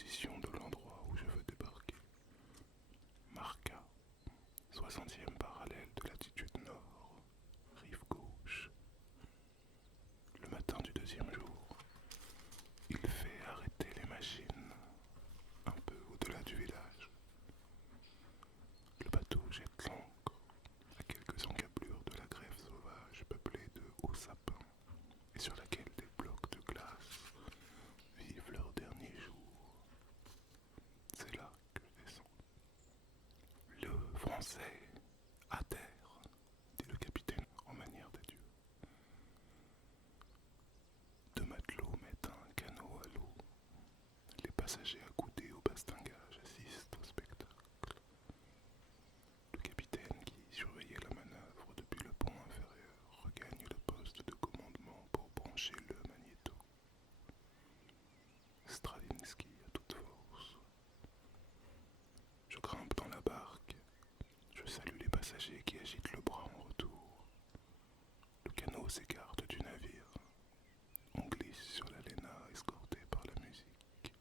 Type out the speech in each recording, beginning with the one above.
position de l'endroit où je veux débarquer. Marca, 60e parallèle de latitude nord, rive gauche. Le matin du deuxième jour, il fait arrêter les machines un peu au-delà du village. Le bateau jette l'ancre à quelques encablures de la grève sauvage peuplée de hauts sapins et sur laquelle des blocs de glace vivent leur dernier jour. C'est là que je descends. Le Français, à terre, dit le capitaine en manière d'adieu. Deux matelots mettent un canot à l'eau. Les passagers accoudés au bastingage assistent au spectacle. Le capitaine, qui surveillait la manœuvre depuis le pont inférieur, regagne le poste de commandement pour brancher le magnéto. Stravinsky à toute force. Je grimpe dans la barque. Je salue les passagers qui agitent le bras en retour. Le canot s'écarte du navire. On glisse sur la Léna escorté par la musique.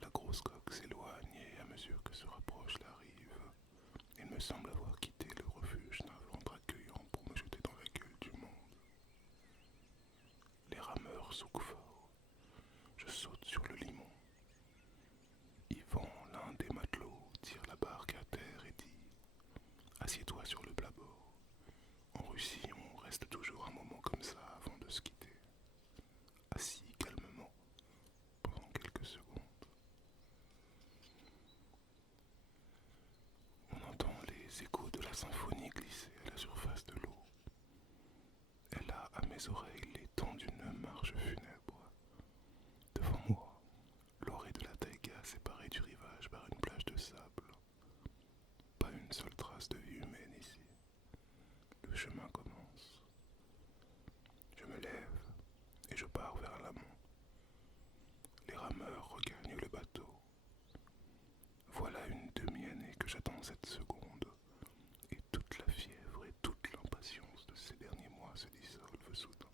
La grosse coque s'éloigne et à mesure que se rapproche la rive, il me semble avoir quitté le refuge d'un ventre accueillant pour me jeter dans la gueule du monde. Les rameurs souquent fort. Je saute sur le limon. Yvan, l'un des matelots, tire la barque à terre et dit « Assieds-toi sur le plat-bord. » En Russie, on reste toujours un moment comme ça avant de se quitter. Assis calmement pendant quelques secondes. On entend les échos de la symphonie glisser à la surface de l'eau. Elle a à mes oreilles les temps d'une marche funèbre. Devant moi, l'orée de la taïga séparée du rivage par une plage de sable. Pas une seule trace de vie humaine ici. Le chemin commence. Je me lève et je pars vers l'amont. Les rameurs regagnent le bateau. Voilà une demi-année que j'attends cette seconde, et toute la fièvre et toute l'impatience de ces derniers mois se dissolvent soudain.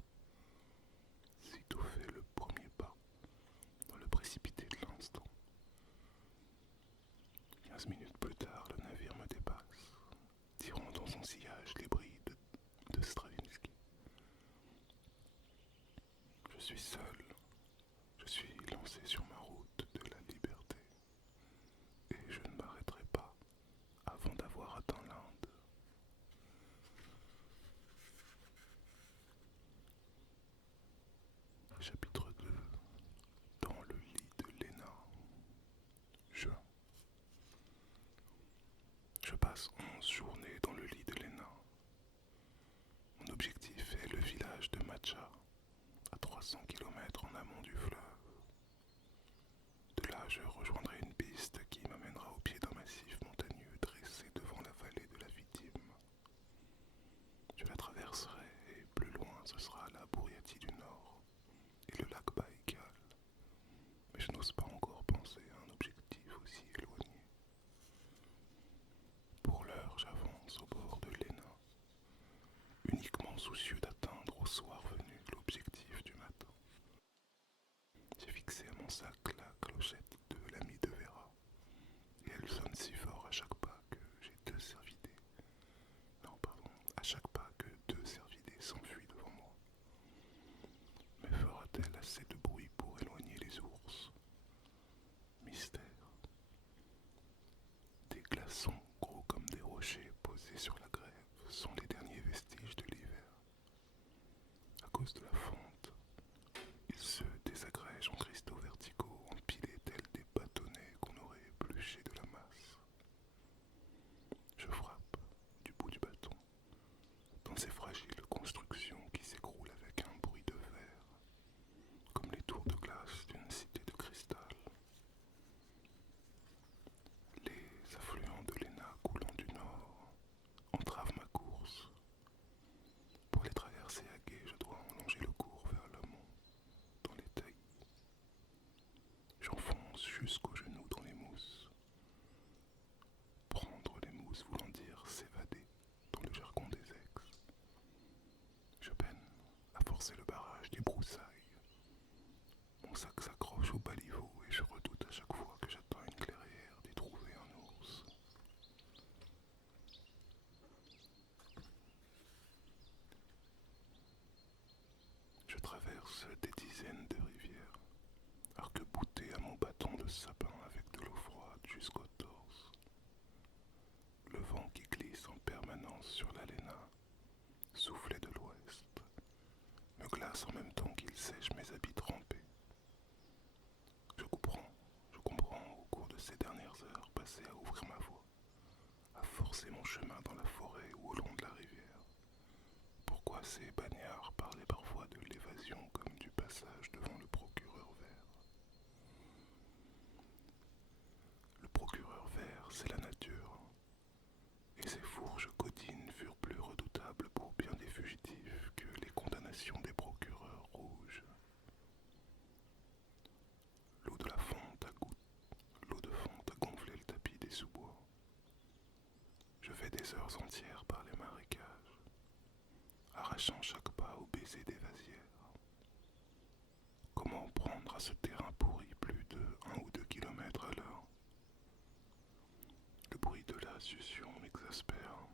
Sitôt fait le premier pas, dans le précipité de l'instant. 15 minutes plus tard, le navire me dépasse, tirant dans son sillage les brilles de Stravinsky. Je suis seul, je suis lancé sur ma route de la liberté, et je ne m'arrêterai pas avant d'avoir atteint l'Inde. Chapitre 2. Dans le lit de Léna. Je passe 11 journées dans le lit de Léna. Mon objectif est le village de Macha, à 300 km en amont du fleuve. De là, je rejoindrai une piste qui m'amènera au pied d'un massif montagneux dressé devant la vallée de la Victime. Je la traverserai et plus loin, ce sera la Bouriatie du Nord et le lac Baïkal. Mais je n'ose pas encore penser à un objectif aussi éloigné. Pour l'heure, j'avance au bord de l'Hénin, uniquement soucieux d'atteindre au soir venu l'objectif du matin. J'ai fixé à mon sac la clochette de l'ami de Vera, et elle sonne si fort à chaque pas que j'ai deux cervidés. Non, pardon, à chaque pas que deux cervidés s'enfuient devant moi. Mais fera-t-elle assez de bruit pour éloigner les ours? Mystère. Des glaçons gros comme des rochers posés sur la grève sont les derniers vestiges de l'hiver. À cause de la fonte, ils se désagrègent en cristaux verticaux empilés tels des bâtonnets qu'on aurait épluchés de la masse. Je frappe du bout du bâton dans ces fragiles constructions qui s'écroulent avec un bruit de verre, comme les tours de glace d'une cité de cristal. Les affluents de l'Héna coulant du nord entravent ma course. Pour les traverser à gué, je dois enlonger le cours vers l'amont, dans les taillis. J'enfonce jusqu'aux genoux dans les mousses. Prendre les mousses voulant dire s'évader dans le jargon des ex. Je peine à forcer le barrage des broussailles. Mon sac s'accroche au baliveau de sapin avec de l'eau froide jusqu'au torse. Le vent qui glisse en permanence sur la laine soufflé de l'ouest, me glace en même temps qu'il sèche mes habits trempés. Je comprends au cours de ces dernières heures passées à ouvrir ma voie, à forcer mon chemin dans la forêt ou au long de la rivière. Pourquoi ces bagnards parlaient parfois de l'évasion comme du passage devant le procureur vert. Le procureur vert, c'est la nature, et ces fourches codines furent plus redoutables pour bien des fugitifs que les condamnations des procureurs rouges. L'eau de fonte a gonflé le tapis des sous-bois. Je fais des heures entières par les marécages, arrachant chaque pas au baiser des vasières. Comment prendre à ce terrain pourri plus de 1 ou 2 kilomètres à l'heure? Le bruit de la succion m'exaspère.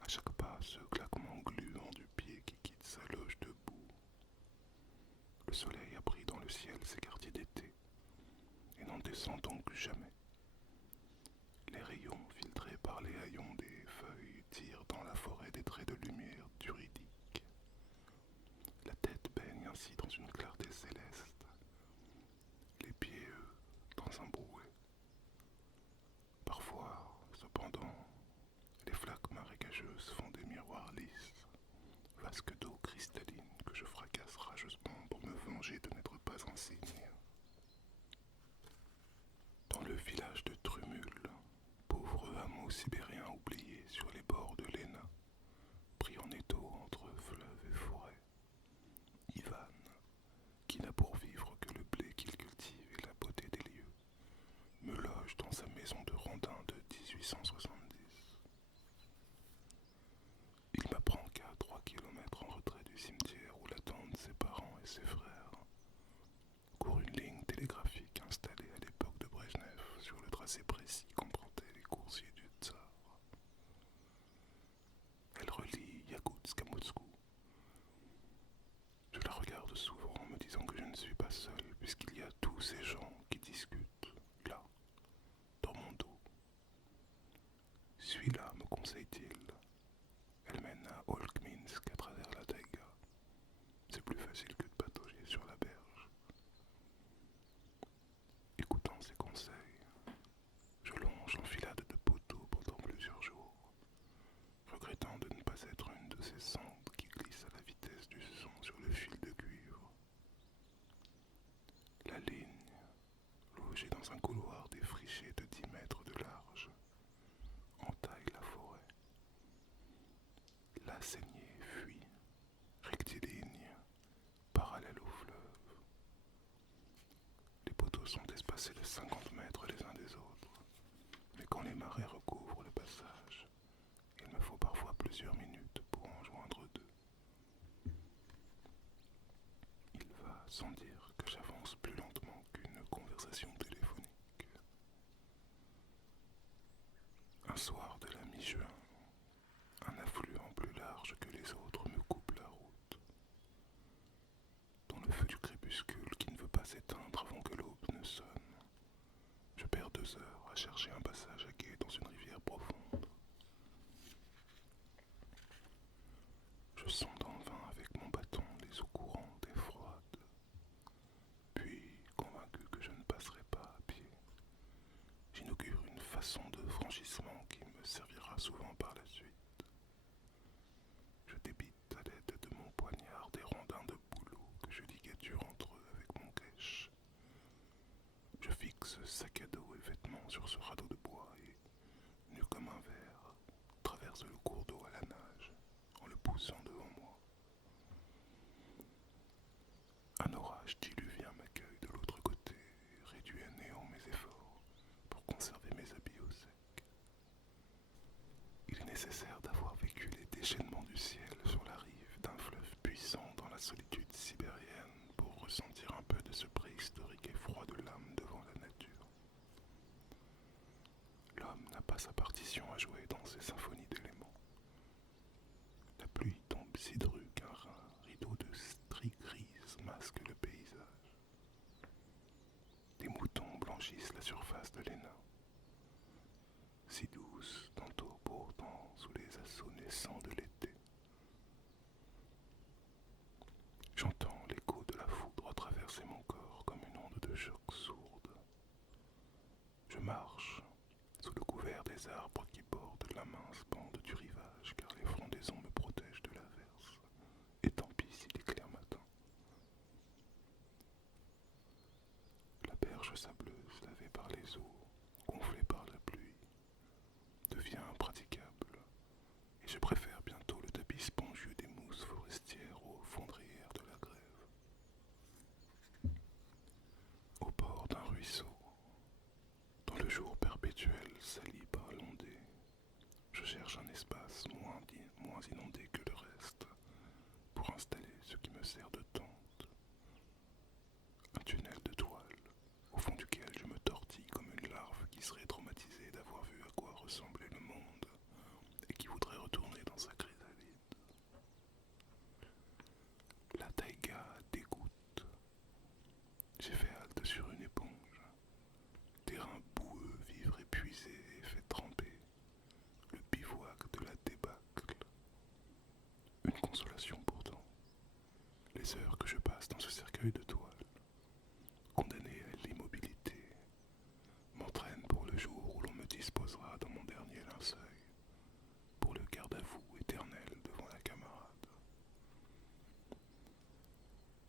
À chaque pas, ce claquement gluant du pied qui quitte sa loge debout. Le soleil a pris dans le ciel ses quartiers d'été et n'en descend donc jamais. Les rayons filtrés par les haillons des feuilles tirent dans la forêt des traits de lumière juridiques. La tête baigne ainsi dans une clarté céleste, les pieds, eux, dans un brouet. Parfois, cependant, les flaques marécageuses font des miroirs lisses, vasques d'eau cristalline que je fracasse rageusement pour me venger de n'être pas un cygne. Dans le village de Trumul, pauvre hameau sibérien oublié sur les bords de l'Hénin, pris en étau entre fleuve et forêt, Ivan, qui n'a pour vivre que le blé qu'il cultive et la beauté des lieux, me loge dans sa maison de rondin de 1870. Il m'apprend qu'à 3 kilomètres en retrait du cimetière où l'attendent ses parents et ses frères, court une ligne télégraphique installée à l'époque de Brejnev sur le tracé précis qu'empruntaient les coursiers du Tsar. Elle relie Yakoutsk à Moscou. Je la regarde souvent en me disant que je ne suis pas seul, puisqu'il y a tous ces gens qui discutent, là, dans mon dos. Suis-là, me conseille-t-il. Elle mène à Olkminsk à travers la taïga. C'est plus facile que de patauger sur la berge. Écoutant ses conseils, je longe l'enfilade de poteaux pendant plusieurs jours, regrettant de ne pas être une de ces sondes qui glissent à la vitesse du son sur le fil de cuivre. La ligne, logée dans un couloir défriché de 10 mètres de large, entaille la forêt. La saignée fuit, rectiligne, parallèle au fleuve. Les poteaux sont espacés de 50 mètres les uns des autres, mais quand les marais recouvrent le passage, il me faut parfois plusieurs minutes pour en joindre deux. Il va sans dire que j'avance plus lentement qu'une conversation téléphonique. Un soir de la mi-juin, un affluent plus large que les autres me coupe la route. Dans le feu du crépuscule qui ne veut pas s'éteindre avant que l'aube ne sonne, je perds 2 heures à chercher un passage à quai dans une rivière profonde. Je sonde en vain avec mon bâton les eaux courantes et froides. Puis, convaincu que je ne passerai pas à pied, j'inaugure une façon de franchissement qui me servira souvent par la suite. Je débite à l'aide de mon poignard des rondins de bouleau que je ligature entre eux avec mon cache. Je fixe sac à dos et vêtements sur ce radeau de bois et, nu comme un verre, traverse le cours d'eau à la nage en le poussant devant moi. Un orage diluvien m'accueille de l'autre côté et réduit à néant mes efforts pour conserver mes habits au sec. Il est nécessaire d'avoir vécu les déchaînements du ciel sur la rive d'un fleuve puissant dans la solitude sibérienne pour ressentir un peu de ce préhistorique effroi de l'âme devant la nature. L'homme n'a pas sa partition à jouer dans ces symphonies d'éléments. La pluie tombe si drue qu'un rideau de stries grises masque le paysage. Des moutons blanchissent la surface de Léna. Si douce, tantôt pourtant sous les assauts naissants de l'été. J'entends l'écho de la foudre traverser mon corps comme une onde de choc sourde. Je marche sous le couvert des arbres qui bordent la mince bande du rivage, car les frondaisons me protègent de l'averse. Et tant pis s'il est clair matin. La berge sableuse lavée par les eaux, gonflée par la pluie, devient impraticable, et je préfère bientôt le tapis spongieux des mousses forestières aux fondrières de la grève. Au bord d'un ruisseau, dans le jour perpétuel sali par l'ondée, je cherche un espace moins inondé que le reste pour installer ce qui me sert de tente. Un tunnel de toile, au fond duquel je me tortille comme une larve qui serait traumatisée d'avoir vu à quoi ressemblait le monde et qui voudrait retourner dans sa chrysalide. La taïga dégoûte. J'ai fait halte sur une éponge. Terrain boueux, vivre épuisé et fait tremper. Le bivouac de la débâcle. Une consolation pourtant. Les heures que je passe dans ce cercueil de toile, condamné à l'immobilité, m'entraînent pour le jour où l'on me disposera dans mon dernier linceul, pour le garde-à-vous éternel devant la camarade.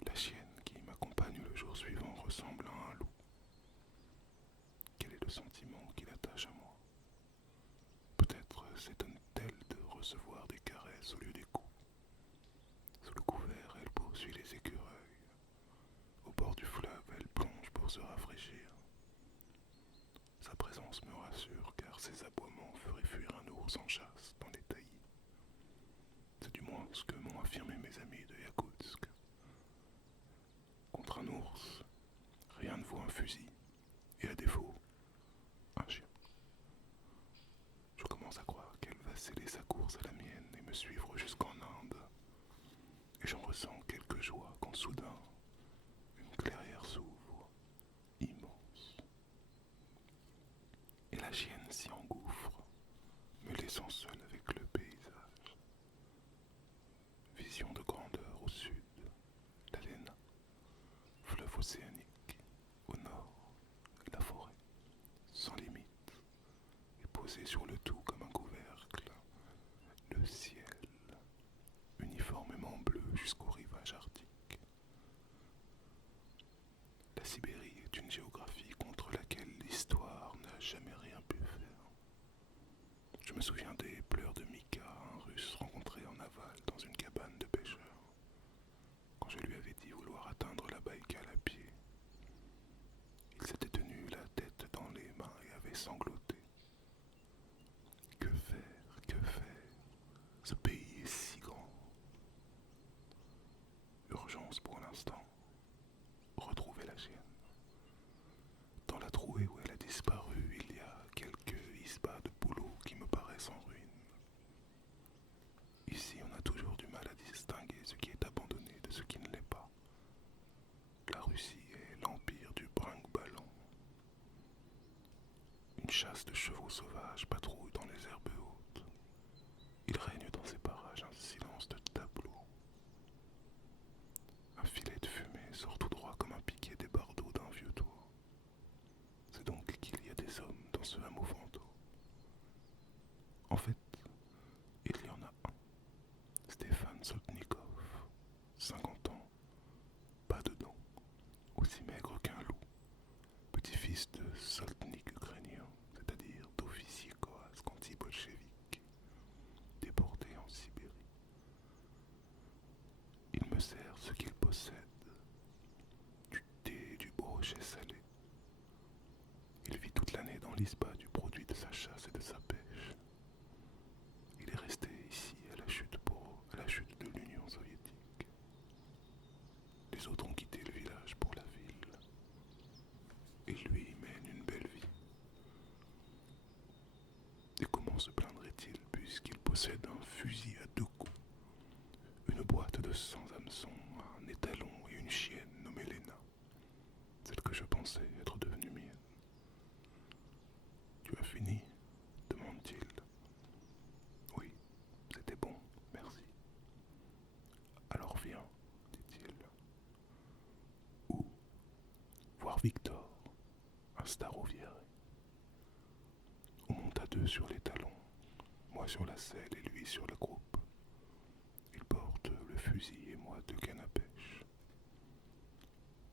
La chienne qui m'accompagne le jour suivant ressemble à un loup. Quel est le sentiment qui l'attache à moi? Peut-être s'étonne-t-elle de recevoir des caresses au lieu des coups. Sous le couvert, elle poursuit les écureuils. Au bord du fleuve, elle plonge pour se rafraîchir. Sa présence me rassure car ses aboiements feraient fuir un ours en chasse dans les taillis. C'est du moins ce que m'ont affirmé mes amis de Yakoutsk. Contre un ours, rien ne vaut un fusil, et à défaut, un chien. Je commence à croire qu'elle va sceller sa course à la mienne et me suivre jusqu'en Inde. Et j'en ressens quelques joies quand soudain, une clairière s'ouvre, immense. Et la chienne s'y engouffre, me laissant seul avec le paysage. Vision de grandeur au sud, la Léna, fleuve océanique, au nord, la forêt, sans limite, et posée sur le tout comme un couvercle, le ciel, uniformément bleu jusqu'au rivage arctique. La Sibérie est une géographie contre laquelle l'histoire n'a jamais rien pu faire. Je me souviens des pleurs de Mika, un russe rencontré en aval dans une cabane de pêcheurs, quand je lui avais dit vouloir atteindre la Baïkal à pied. Il s'était tenu la tête dans les mains et avait sangloté. Que faire? Que faire? Ce pays est si grand. Urgence pour l'instant. Retrouver la chienne. Dans la trouée où elle a disparu, il y a quelques isbas de bouleaux qui me paraissent en ruine. Ici, on a toujours du mal à distinguer ce qui est abandonné de ce qui ne l'est pas. La Russie est l'empire du brinque-ballon. Une chasse de chevaux sauvages patrouille dans les herbes hautes. Il règne dans ces parages un silence de tableau. Un filet de fumée sort tout droit comme un piquet des bardeaux d'un vieux toit. C'est donc qu'il y a des hommes dans ce hameau fantôme. En fait, il y en a un. Stéphane Soltnikov, 50 ans, pas de dents, aussi maigre qu'un loup, petit-fils de Soltnik ukrainien, c'est-à-dire d'officier coasque anti-bolchevique, déporté en Sibérie. Il me sert ce qu'il possède, du thé et du brochet salé. Il vit toute l'année dans l'isba du produit de sa chasse et de sa pêche. Il est resté ici à la chute de l'Union soviétique. Les autres ont quitté le village pour la ville. Et lui mène une belle vie. Et comment se plaindrait-il puisqu'il possède un fusil à 2 coups, une boîte de 100 hameçons, un étalon et une chienne nommée Léna, celle que je pensais être devenue mienne. par Victor, un starovière. On monte à deux sur les talons, moi sur la selle et lui sur la croupe. Il porte le fusil et moi deux cannes à pêche.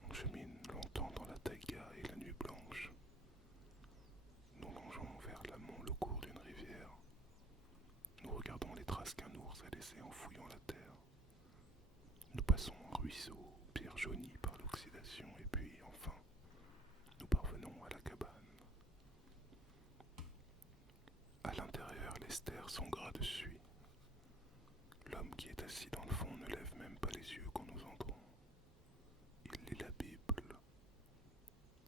On chemine longtemps dans la taïga et la nuit blanche. Nous longeons vers l'amont le cours d'une rivière. Nous regardons les traces qu'un ours a laissées en fouillant la terre. Nous passons un ruisseau, pierre jaunie par l'oxydation, et puis, enfin, nous parvenons à la cabane. À l'intérieur, les stères sont gras de suie. L'homme qui est assis dans le fond ne lève même pas les yeux quand nous entrons. Il lit la Bible.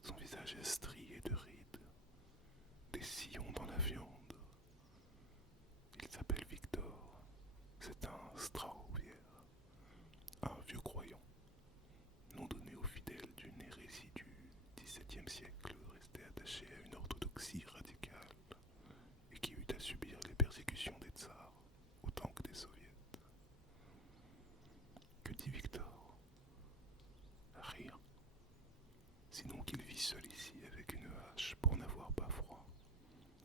Son visage est strié de rides, des sillons dans la viande. Il s'appelle Victor. C'est un Strauvière, un vieux croyant, nom donné aux fidèles d'une hérésie du XVIIe siècle, resté attaché à une orthodoxie radicale et qui eut à subir les persécutions des tsars autant que des soviets. Que dit Victor? Rien. Sinon qu'il vit seul ici avec une hache pour n'avoir pas froid,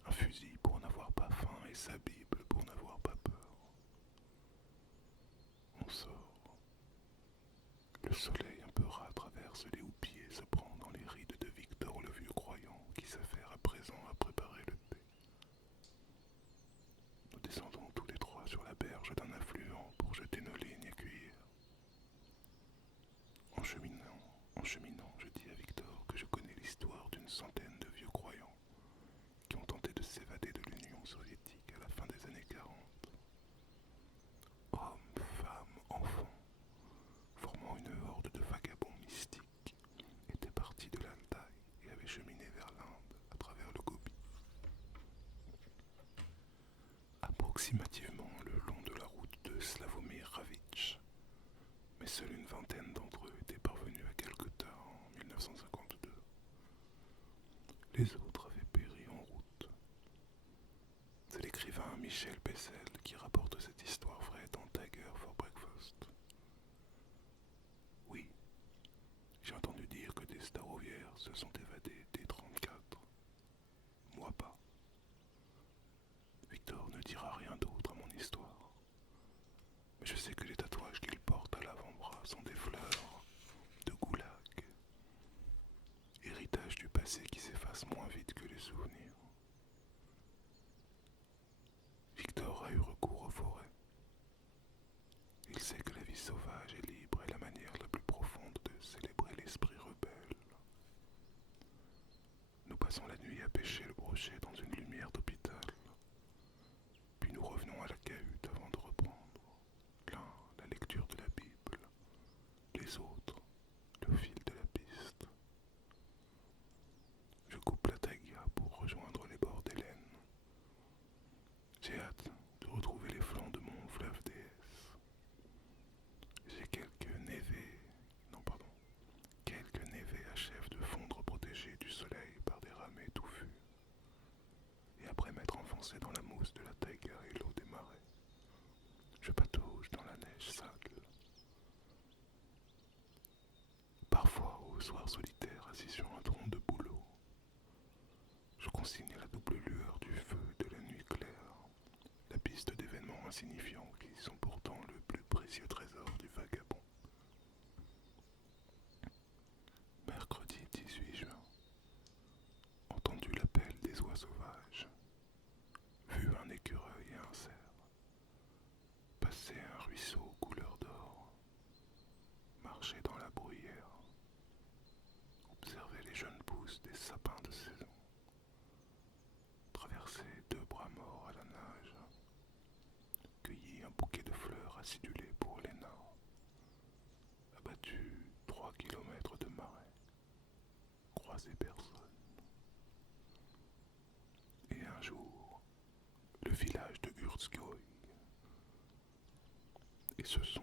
un fusil pour n'avoir pas faim et sa Bible pour n'avoir pas peur. On sort. Le soleil un peu ras traverse les houppiers et se prend dans les rides de Victor le vieux croyant qui s'affaire à présent à préparer le thé. Nous descendons tous les trois sur la berge d'un affluent pour jeter nos lignes et cuire. En cheminant, je dis à Victor que je connais l'histoire d'une centaine de vieux croyants qui ont tenté de s'évader de l'Union soviétique à la fin des années 40. Hommes, femmes, enfants, formant une horde de vagabonds mystiques, étaient partis de l'Altaï et avaient cheminé vers l'Inde à travers le Gobi. Approximativement le long de la route de Slavomir Ravitch, mais seule une vingtaine d'entre eux étaient parvenus à Calcutta en 1952. Les autres avaient péri en route. C'est l'écrivain Michel Bessel qui rapporte cette histoire vraie dans Tiger for Breakfast. Oui, j'ai entendu dire que des starovières se sont évadés dès 1934. Moi pas. Victor ne dira rien d'autre à mon histoire. Mais je sais que les tatouages qu'il porte à l'avant-bras sont des fleurs de goulag, héritage du passé qui s'efface moins vite que les souvenirs. Victor a eu recours aux forêts. Il sait que la vie sauvage et libre est la manière la plus profonde de célébrer l'esprit rebelle. Nous passons la nuit à pêcher le brochet dans une lumière d'hôpital. Puis nous revenons à la cahute avant de reprendre. L'un, la lecture de la Bible. Les autres, le fil de la piste. Je coupe la taïga pour rejoindre les bords d'Hélène. J'ai hâte de retrouver les flancs de mon fleuve déesse. J'ai quelques névés achèvent de fondre protégés du soleil par des ramets touffus. Et après m'être enfoncé dans la mousse de la taïga et l'eau des marais, je patauge dans la neige sale. Parfois, au soir solitaire, assis sur un tronc de bouleau, je consigne la double lueur du feu de la nuit claire, la piste d'événements insignifiants qui sont pourtant le plus précieux trésor du vagabond. Mercredi 18 juin. Entendu l'appel des oies sauvages. Vu un écureuil et un cerf. Passé un ruisseau couleur d'or. Marché dans la bruyère. Observer les jeunes pousses des sapins de saison. Traverser 2 bras morts à la nage. Cueilli un bouquet de fleurs acidulées pour les nains. Abattu 3 kilomètres de marais. Croisé personne. Et un jour, le village de Urtskoï. Et ce sont